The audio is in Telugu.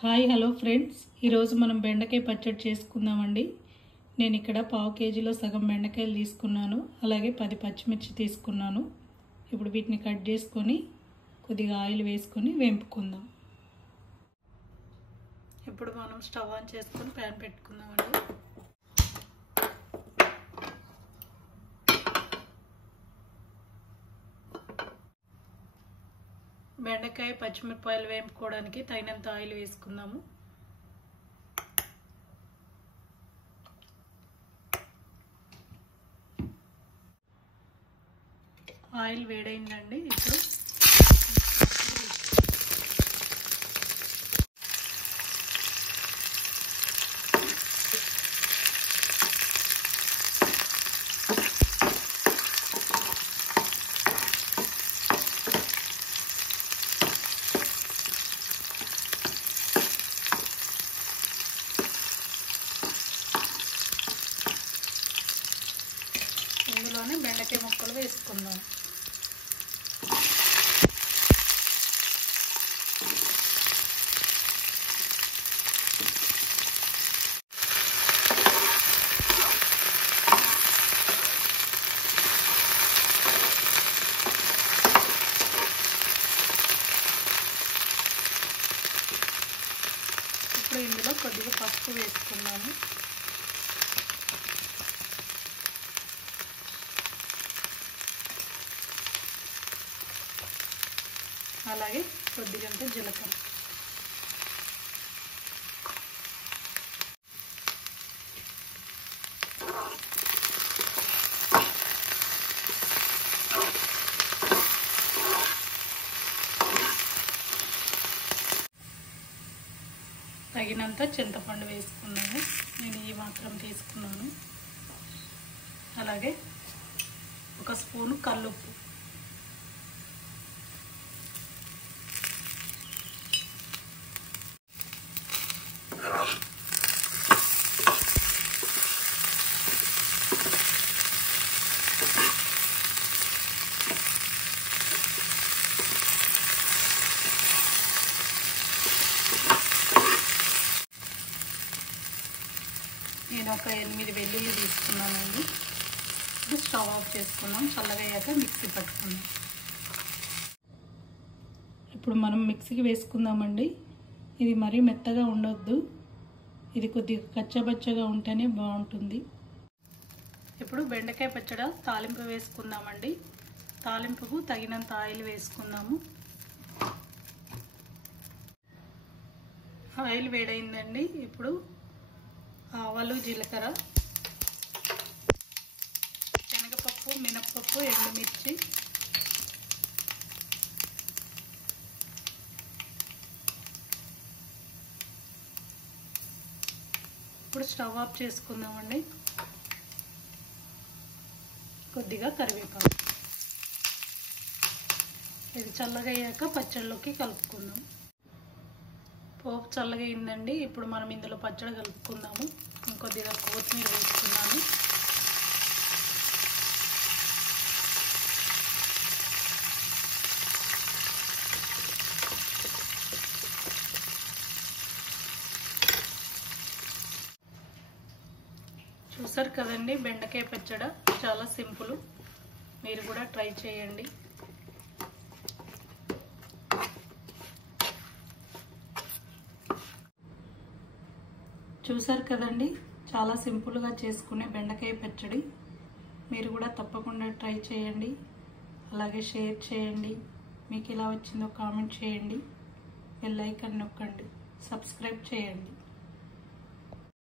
హాయ్ హలో ఫ్రెండ్స్, ఈరోజు మనం బెండకాయ పచ్చడి చేసుకుందామండి. నేను ఇక్కడ పావు కేజీలో సగం బెండకాయలు తీసుకున్నాను, అలాగే 10 పచ్చిమిర్చి తీసుకున్నాను. ఇప్పుడు వీటిని కట్ చేసుకొని కొద్దిగా ఆయిల్ వేసుకొని వేపుకుందాం. ఇప్పుడు మనం స్టవ్ ఆన్ చేసుకొని ప్యాన్ పెట్టుకుందామండి. బెండకాయ పచ్చిమిరపకాయలు వేపుకోవడానికి తగినంత ఆయిల్ వేసుకుందాము. ఆయిల్ వేడైందండి. ఇప్పుడు ఇందులోనే బెండకాయ ముక్కలు వేసుకుందాం. ఇప్పుడు ఇందులో కొద్దిగా పసుపు వేసుకున్నాము. అలాగే కొద్దిగంత జీలకర్ర. తగినంత చింతపండు వేసుకున్నాను. నేను ఈ మాత్రం తీసుకున్నాను. అలాగే 1 స్పూను కల్లుప్పు, నేను ఒక 8 వెల్లుల్లి తీసుకున్నానండి. ఇప్పుడు స్టవ్ ఆఫ్ చేసుకున్నాం. చల్లగయ్యాక మిక్సీ పట్టుకున్నాం. ఇప్పుడు మనం మిక్సీకి వేసుకుందామండి. ఇది మరీ మెత్తగా ఉండొద్దు, ఇది కొద్దిగా కచ్చబచ్చగా ఉంటేనే బాగుంటుంది. ఇప్పుడు బెండకాయ పచ్చడి తాలింపు వేసుకుందామండి. తాలింపుకు తగినంత ఆయిల్ వేసుకుందాము. ఆయిల్ వేడైందండి. ఇప్పుడు ఆవాలు, జీలకర్ర, శనగపప్పు, మినప్పప్పు, ఎండుమిర్చి, ఇప్పుడు స్టవ్ ఆఫ్ చేసుకుందామండి. కొద్దిగా కరివేపాకు. ఇది చల్లగయ్యాక పచ్చడిలోకి కలుపుకుందాం. పోపు చల్లగా అయిందండి. ఇప్పుడు మనం ఇందులో పచ్చడి కలుపుకుందాము. ఇంకొద్దిగా కొత్తిమీర వేసుకున్నాను. చూసారు కదండి, బెండకాయ పచ్చడి చాలా సింపుల్. మీరు కూడా ట్రై చేయండి. చూసారు కదండి, చాలా సింపుల్గా చేసుకునే బెండకాయ పచ్చడి. మీరు కూడా తప్పకుండా ట్రై చేయండి. అలాగే షేర్ చేయండి. మీకు ఎలా వచ్చిందో కామెంట్ చేయండి. బెల్ ఐకాన్ నొక్కండి. సబ్స్క్రైబ్ చేయండి.